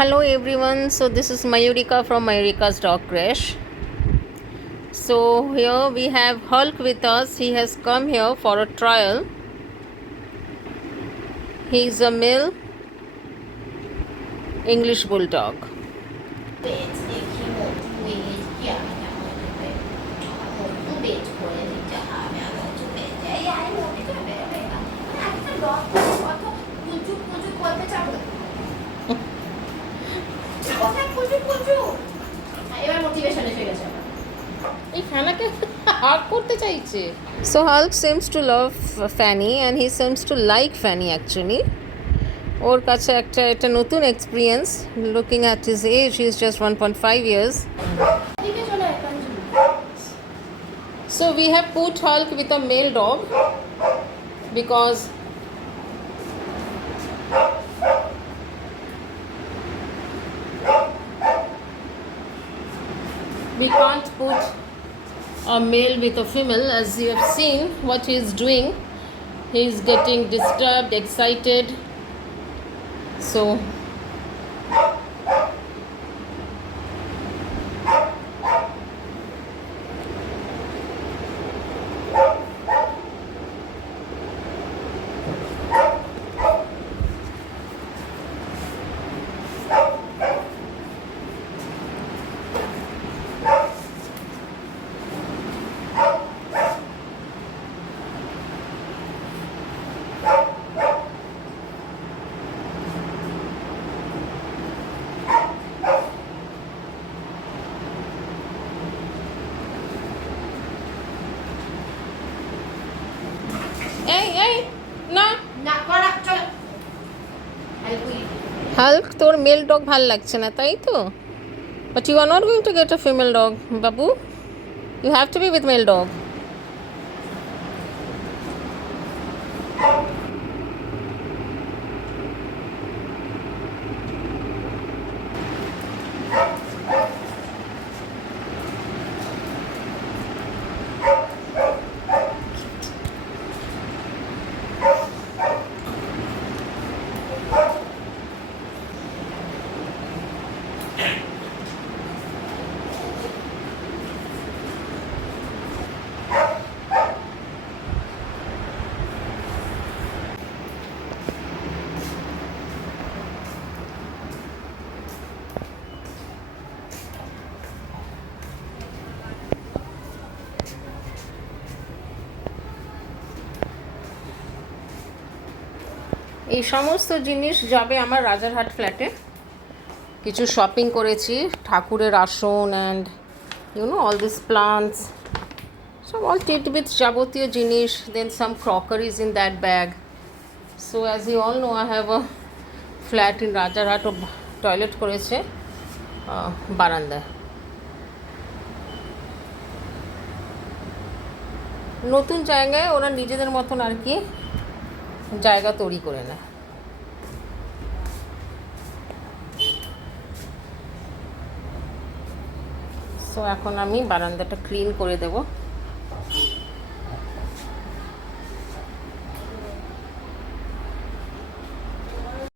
Hello everyone, so this is Mayurika from Mayurikas dog Creche. So here we have Hulk with us. He has come here for a trial. He is a male English bulldog. So Hulk seems to love Fanny and he seems to like Fanny actually. ওর কাছে একটা নতুন experience. Looking at his age, he is just 1.5 years. So we have put Hulk with a male dog because we can't put a male with a female. As you have seen what he is doing, he is getting disturbed, excited. So Hulk, তোর mail dog ভাল লাগছে না তাই তো? But you are not going to get a female dog, Babu. You have to be with male dog. এই সমস্ত জিনিস যাবে আমার রাজারহাট ফ্ল্যাটে. কিছু শপিং করেছি, ঠাকুরের আসন অ্যান্ড অল দিস প্লান্টস, সব অল টিটবিটস, যাবতীয় জিনিস. Then some crockeries in that bag. So as you all know, I have a flat in Rajarhat. ও টয়লেট করেছে বারান্দায়. নতুন জায়গায় ওরা নিজেদের মতন আর কি জায়গা তৈরি করে নেয়. সো এখন আমি বারান্দাটা ক্লিন করে দেবো.